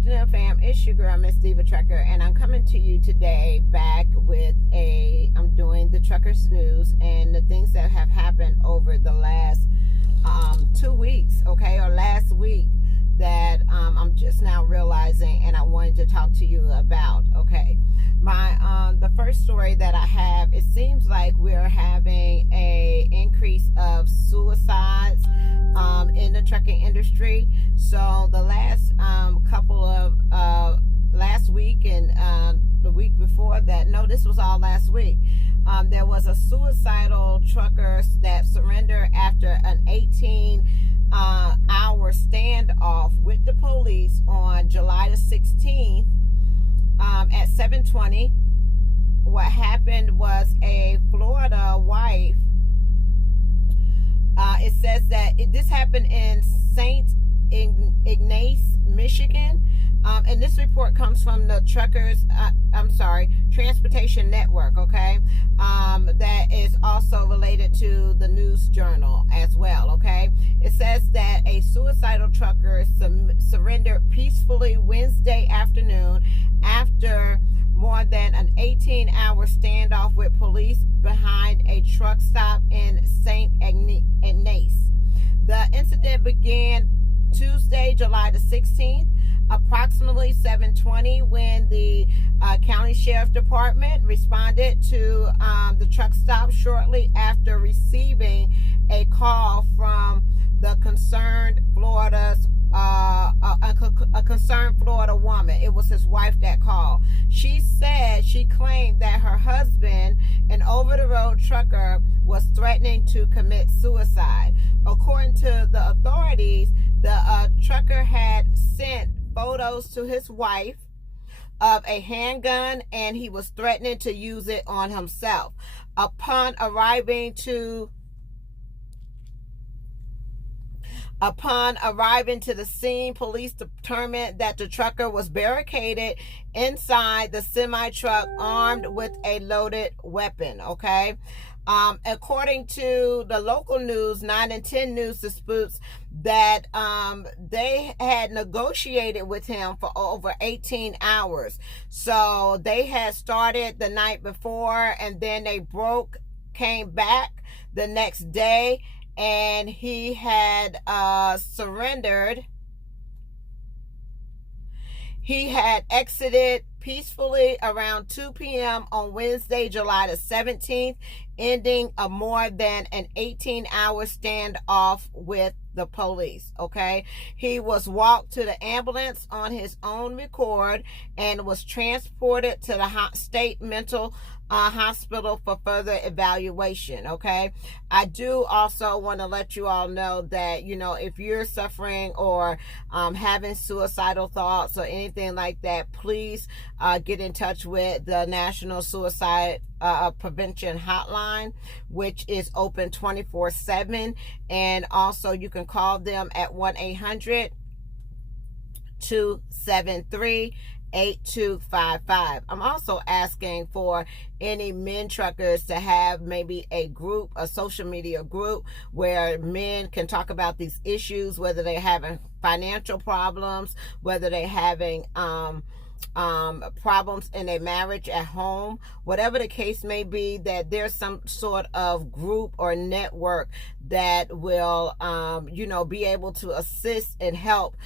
afternoon, fam. It's your girl, Miss Diva Trucker, and I'm coming to you today back with I'm doing the Truckers News and the things that have happened over the last 2 weeks, okay, or last week that I'm just now realizing and I wanted to talk to you about, okay. The first story that I have, it seems like we're having a increase of suicides in the trucking industry. So the last couple of last week and the week before that, no, this was all last week, there was a suicidal trucker that surrendered after an 18-hour standoff with the police on July the 16th at 7:20. What happened was a Florida wife, it says that this happened in St. Ignace, Michigan, and this report comes from the Transportation Network, okay, that is also related to the News Journal as well, okay. It says that a suicidal trucker surrendered peacefully Wednesday afternoon after more than an 18-hour standoff with police behind a truck stop in St. Ignace. The incident began Tuesday, July the 16th, approximately 7:20, when the County Sheriff Department responded to the truck stop shortly after receiving a call from the concerned a concerned Florida woman. It was his wife that called. She claimed that her husband, an over-the-road trucker, was threatening to commit suicide. According to the authorities, the trucker had sent photos to his wife of a handgun, and he was threatening to use it on himself. Upon arriving to the scene, police determined that the trucker was barricaded inside the semi-truck armed with a loaded weapon, okay? According to the local news, 9 and 10 News disputes that they had negotiated with him for over 18 hours. So they had started the night before, and then they came back the next day, and he had surrendered. He had exited peacefully around 2 p.m. on Wednesday, July the 17th, ending a more than an 18-hour standoff with the police, okay? He was walked to the ambulance on his own accord and was transported to the state mental hospital for further evaluation, okay? I do also want to let you all know that, you know, if you're suffering or having suicidal thoughts or anything like that, please get in touch with the National Suicide Prevention Hotline, which is open 24/7, and also you can call them at 1-800-273-8255. I'm also asking for any men truckers to have maybe a social media group where men can talk about these issues, whether they're having financial problems, whether they're having problems in a marriage at home, whatever the case may be, that there's some sort of group or network that will be able to assist and help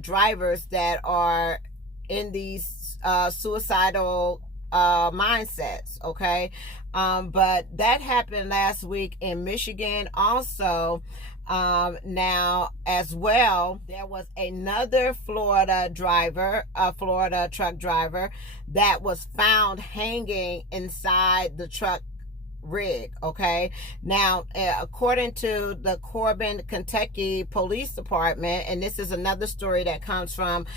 drivers that are in these suicidal mindsets, okay? But that happened last week in Michigan. Also, now as well, there was another Florida truck driver that was found hanging inside the truck rig, okay? Now, according to the Corbin, Kentucky Police Department, and this is another story that comes from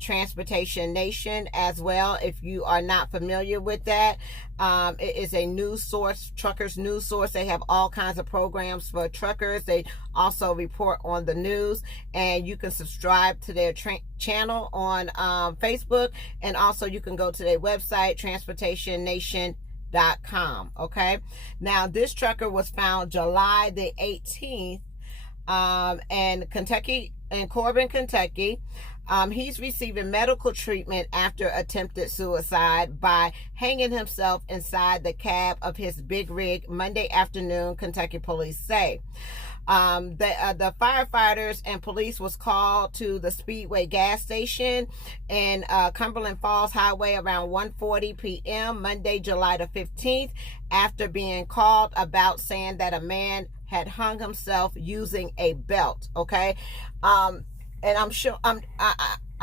Transportation Nation as well. If you are not familiar with that, it is a news source, Truckers News Source. They have all kinds of programs for truckers. They also report on the news, and you can subscribe to their channel on Facebook, and also you can go to their website, transportationnation.com. Okay, now this trucker was found July the 18th in Corbin, Kentucky. He's receiving medical treatment after attempted suicide by hanging himself inside the cab of his big rig Monday afternoon, Kentucky police say. The firefighters and police was called to the Speedway gas station in Cumberland Falls Highway around 1:40 p.m. Monday, July the 15th, after being called about saying that a man had hung himself using a belt. Okay, and I'm sure I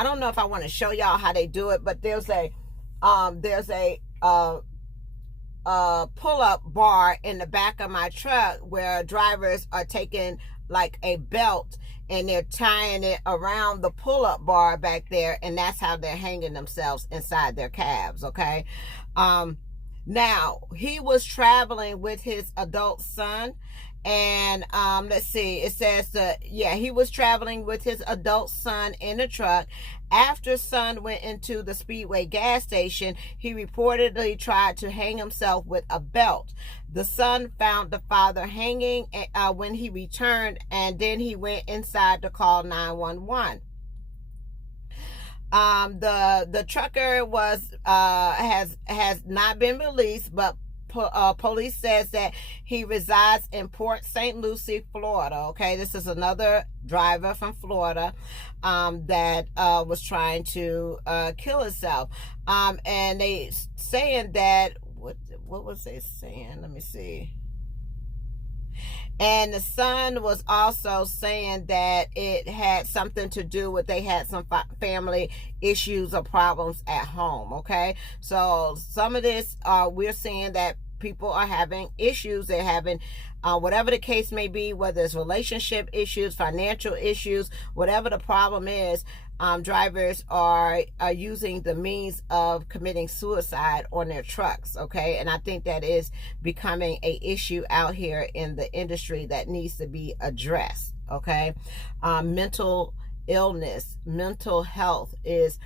don't know if I want to show y'all how they do it, but there's a pull-up bar in the back of my truck where drivers are taking like a belt and they're tying it around the pull-up bar back there, and that's how they're hanging themselves inside their cabs. Okay, now he was traveling with his adult son, and let's see, it says he was traveling with his adult son in a truck. After son went into the Speedway gas station, he reportedly tried to hang himself with a belt. The son found the father hanging when he returned, and then he went inside to call 911. The trucker has not been released, but police says that he resides in Port St. Lucie, Florida. Okay, this is another driver from Florida that was trying to kill himself. And they saying that what was they saying? Let me see. And the son was also saying that it had something to do with they had some family issues or problems at home. Okay, so some of this we're seeing that people are having issues. They're having whatever the case may be, whether it's relationship issues, financial issues, whatever the problem is. Drivers are using the means of committing suicide on their trucks. Okay, and I think that is becoming a issue out here in the industry that needs to be addressed. Okay, mental illness, mental health is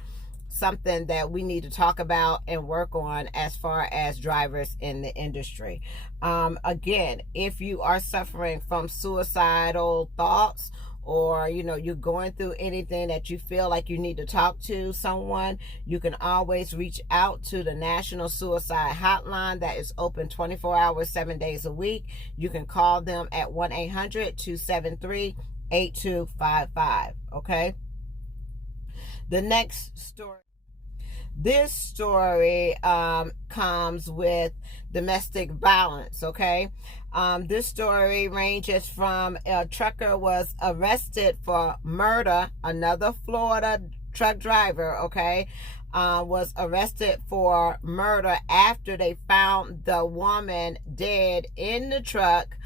something that we need to talk about and work on as far as drivers in the industry. Again, if you are suffering from suicidal thoughts, or you're going through anything that you feel like you need to talk to someone, you can always reach out to the National Suicide Hotline that is open 24 hours, 7 days a week. You can call them at 1-800-273-8255. Okay, the next story. This story comes with domestic violence. Okay, this story ranges from a trucker was arrested for murder. Another Florida truck driver, okay, was arrested for murder after they found the woman dead in the truck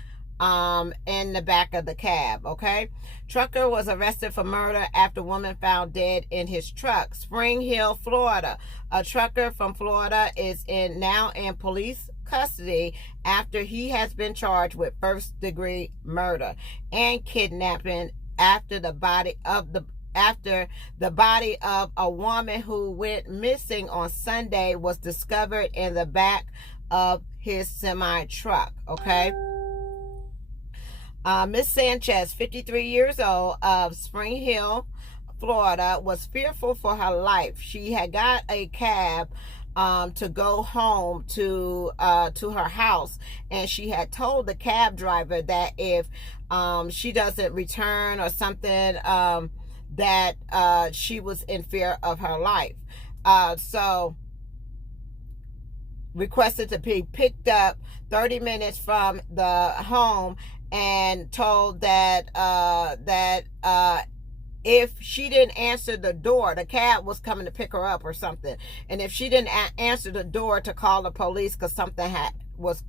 in the back of the cab. Okay, trucker was arrested for murder after woman found dead in his truck. Spring Hill, Florida. A trucker from Florida is now in police custody after he has been charged with first-degree murder and kidnapping after the body of a woman who went missing on Sunday was discovered in the back of his semi truck. Okay, Miss Sanchez, 53 years old, of Spring Hill, Florida, was fearful for her life. She had got a cab to go home to her house, and she had told the cab driver that if she doesn't return or something, that she was in fear of her life. So requested to be picked up 30 minutes from the home, and told that if she didn't answer the door, the cab was coming to pick her up or something, and if she didn't answer the door, to call the police because something was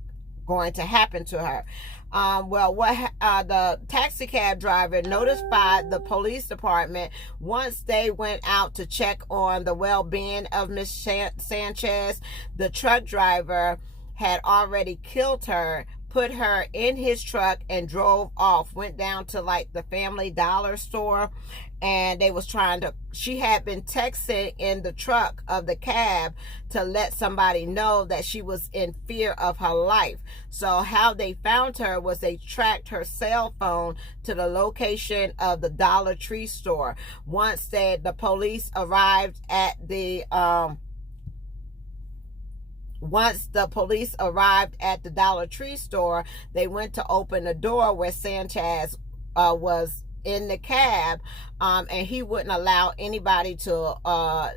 going to happen to her. The taxi cab driver notified the police department once they went out to check on the well-being of Miss Sanchez. The truck driver had already killed her, put her in his truck and drove off, went down to like the Family Dollar store, and they was trying to, she had been texting in the truck of the cab to let somebody know that she was in fear of her life. So how they found her was they tracked her cell phone to the location of the Dollar Tree store. Once the police arrived at the Dollar Tree store, they went to open the door where Sanchez was in the cab, and he wouldn't allow anybody to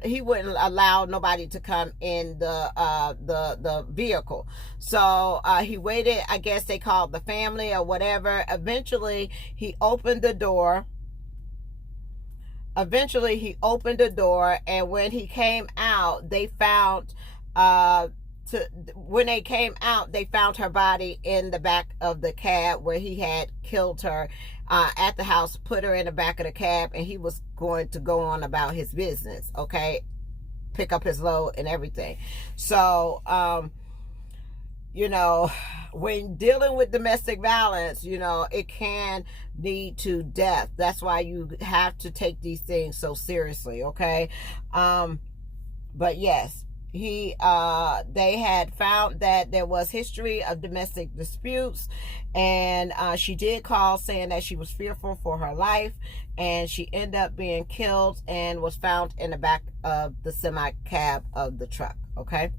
nobody to come in the vehicle. So he waited. I guess they called the family or whatever. Eventually he opened the door, and when he came out, they found they found her body in the back of the cab where he had killed her at the house, put her in the back of the cab, and he was going to go on about his business, okay, pick up his load and everything. So you know, when dealing with domestic violence, you know, it can lead to death. That's why you have to take these things so seriously, okay? But yes, they had found that there was history of domestic disputes, and she did call saying that she was fearful for her life, and she ended up being killed and was found in the back of the semi cab of the truck, okay?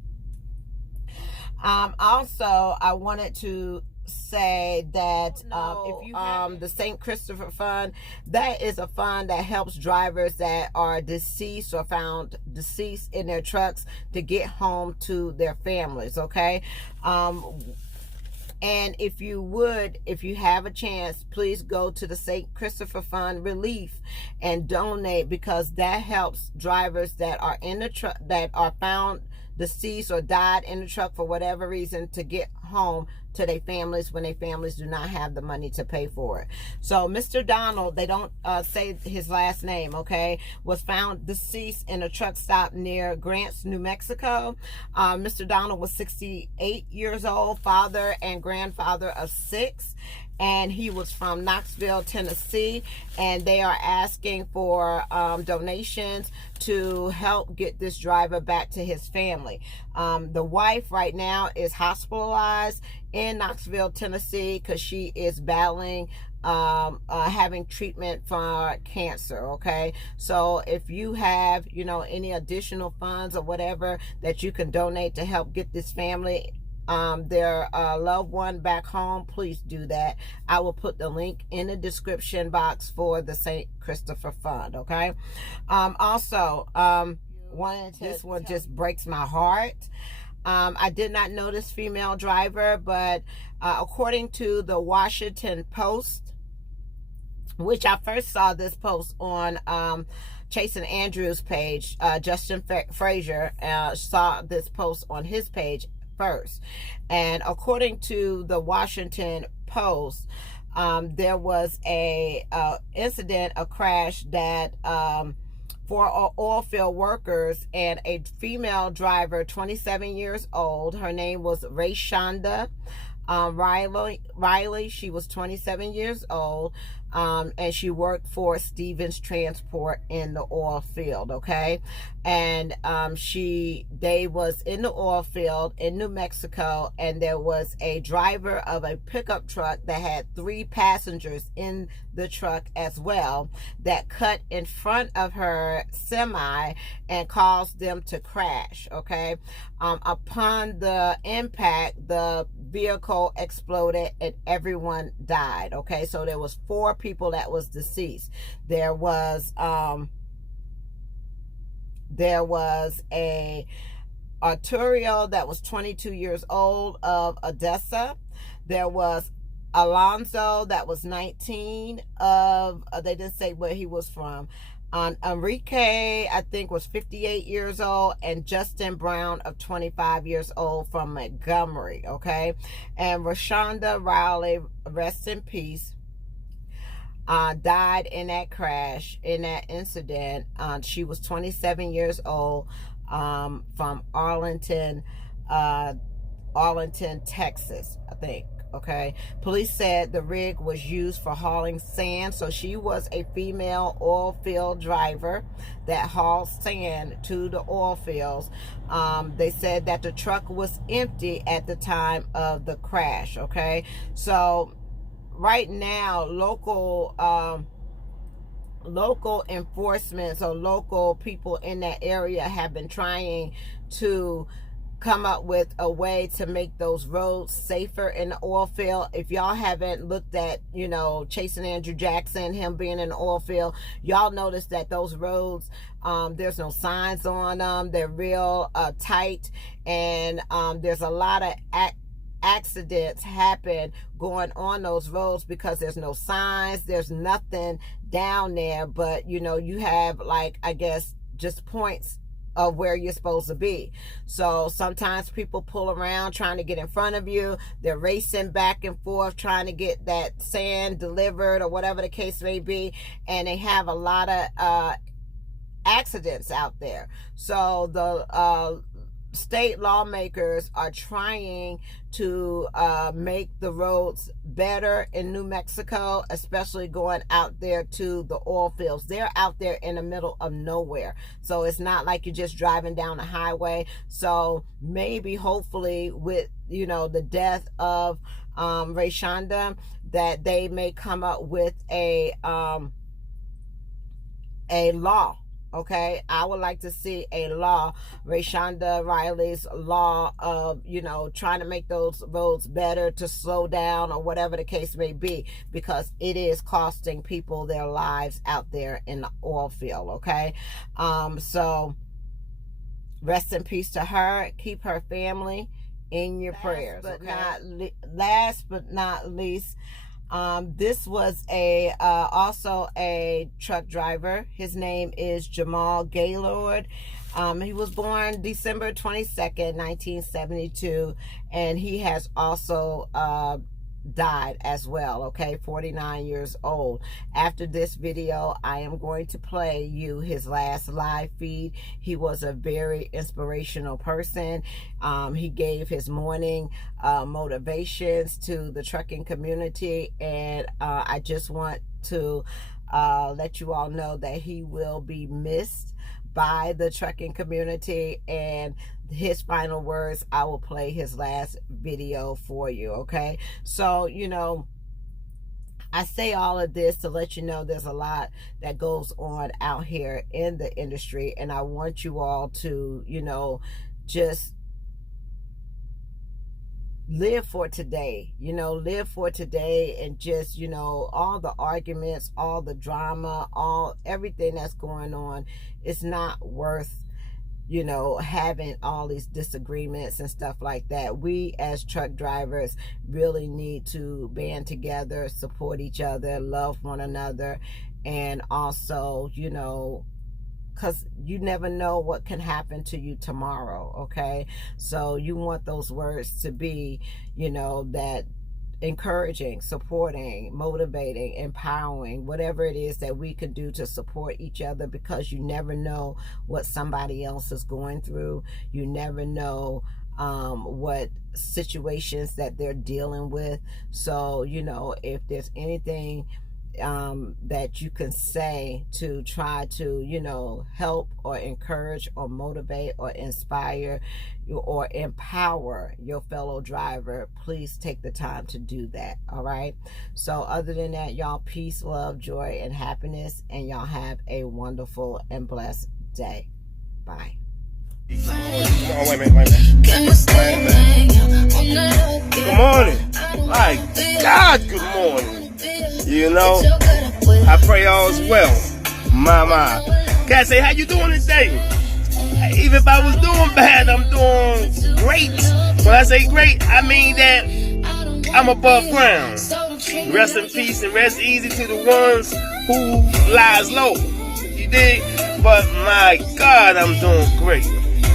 Also, I wanted to say that if you the St. Christopher Fund, that is a fund that helps drivers that are deceased or found deceased in their trucks to get home to their families, okay? And if you have a chance, please go to the St. Christopher Fund Relief and donate, because that helps drivers that are in the truck, that are found deceased or died in the truck for whatever reason, to get home to their families when their families do not have the money to pay for it. So Mr. Donald, they don't say his last name, okay, was found deceased in a truck stop near Grants, New Mexico. Mr. Donald was 68 years old, father and grandfather of 6, and he was from Knoxville, Tennessee, and they are asking for donations to help get this driver back to his family. The wife right now is hospitalized in Knoxville, Tennessee, because she is battling having treatment for cancer, okay? So if you have, you know, any additional funds or whatever that you can donate to help get this family their loved one back home, please do that. I will put the link in the description box for the St. Christopher Fund, okay? Also, this one just breaks my heart. I did not know this female driver, but according to the Washington Post, which I first saw this post on Chase and Andrews' page, Justin Frazier saw this post on his page first. And according to the Washington Post, there was a incident, a crash that for oilfield workers, and a female driver, 27 years old. Her name was Rayshonda Riley. She was 27 years old, and she worked for Stevens Transport in the oil field, okay? And they was in the oil field in New Mexico, and there was a driver of a pickup truck that had 3 passengers in the truck as well, that cut in front of her semi and caused them to crash, okay? Upon the impact, the vehicle exploded and everyone died, okay? So there was 4 people that was deceased. There was a Arturo that was 22 years old of Odessa. There was Alonso that was 19 of, they didn't say where he was from. Enrique, I think, was 58 years old, and Justin Brown of 25 years old from Montgomery, okay? And Rashonda Riley, rest in peace, died in that crash, in that incident. She was 27 years old, from Arlington, Texas, I think. Okay, police said the rig was used for hauling sand. So she was a female oil field driver that hauled sand to the oil fields. They said that the truck was empty at the time of the crash. Okay, so right now, local enforcement, so local people in that area have been trying to come up with a way to make those roads safer in the oil field. If y'all haven't looked at, Chasing Andrew Jackson, him being in the oil field, y'all notice that those roads, there's no signs on them. They're real tight, and there's a lot of accidents happen going on those roads because there's no signs, there's nothing down there, but you have, like, I guess, just points of where you're supposed to be. So sometimes people pull around trying to get in front of you. They're racing back and forth trying to get that sand delivered or whatever the case may be, and they have a lot of accidents out there. So the state lawmakers are trying to make the roads better in New Mexico, especially going out there to the oil fields. They're out there in the middle of nowhere, so it's not like you're just driving down the highway. So maybe, hopefully, with the death of Rayshonda, that they may come up with a law. Okay, I would like to see a law, Rayshonda Riley's law of, trying to make those roads better, to slow down or whatever the case may be, because it is costing people their lives out there in the oil field. Okay, so rest in peace to her. Keep her family in your prayers. Last but not least, this was also a truck driver. His name is Jamal Gaylord. He was born December 22nd, 1972, and he has also died as well. Okay, 49 years old. After this video, I am going to play you his last live feed. He was a very inspirational person. He gave his morning motivations to the trucking community, and I just want to let you all know that he will be missed by the trucking community. And his final words, I will play his last video for you. Okay, so I say all of this to let you know there's a lot that goes on out here in the industry, and I want you all to just live for today, live for today, and just, all the arguments, all the drama, everything that's going on, it's not worth, having all these disagreements and stuff like that. We as truck drivers really need to band together, support each other, love one another, and also, because you never know what can happen to you tomorrow. Okay, so you want those words to be, that encouraging, supporting, motivating, empowering, whatever it is that we could do to support each other, because you never know what somebody else is going through. You never know what situations that they're dealing with. So, if there's anything that you can say to try to help or encourage or motivate or inspire you or empower your fellow driver, please take the time to do that. All right, so other than that, y'all, peace, love, joy, and happiness, and y'all have a wonderful and blessed day. Bye. Oh, wait a minute. Good morning. My God, good morning. I pray all is well. My. Can I say, how you doing today? Even if I was doing bad, I'm doing great. When I say great, I mean that I'm above ground. Rest in peace and rest easy to the ones who lies low. You dig? But my God, I'm doing great.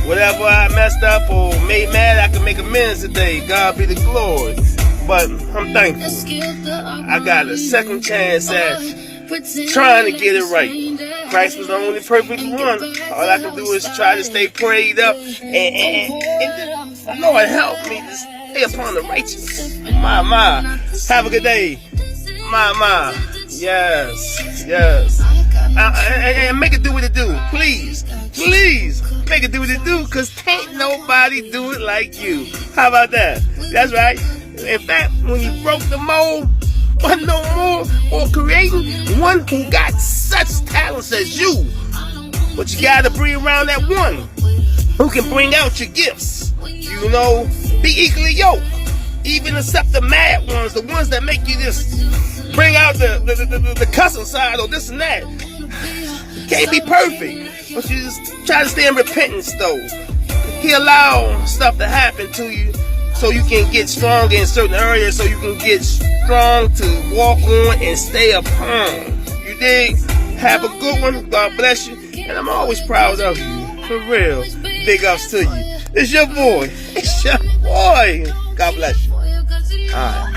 Whatever I messed up or made mad, I can make amends today. God be the glory. But I'm thankful. I got a second chance at trying to get it right. Christ was the only perfect one. All I can do is try to stay prayed up and Lord help me stay upon the righteous. My. Have a good day. My. Yes. And make it do what it do. Please. Make it do what it do, because can't nobody do it like you. How about that? That's right. In fact, when you broke the mold, but no more, or creating one who got such talents as you. But you gotta bring around that one who can bring out your gifts. You know, be equally yoked. Even accept the mad ones, the ones that make you just bring out the cussing side or this and that. Can't be perfect, but you just try to stay in repentance though. He allow stuff to happen to you so you can get stronger in certain areas, so you can get strong to walk on and stay upon. You dig? Have a good one. God bless you. And I'm always proud of you. For real. Big ups to you. It's your boy. God bless you. Alright.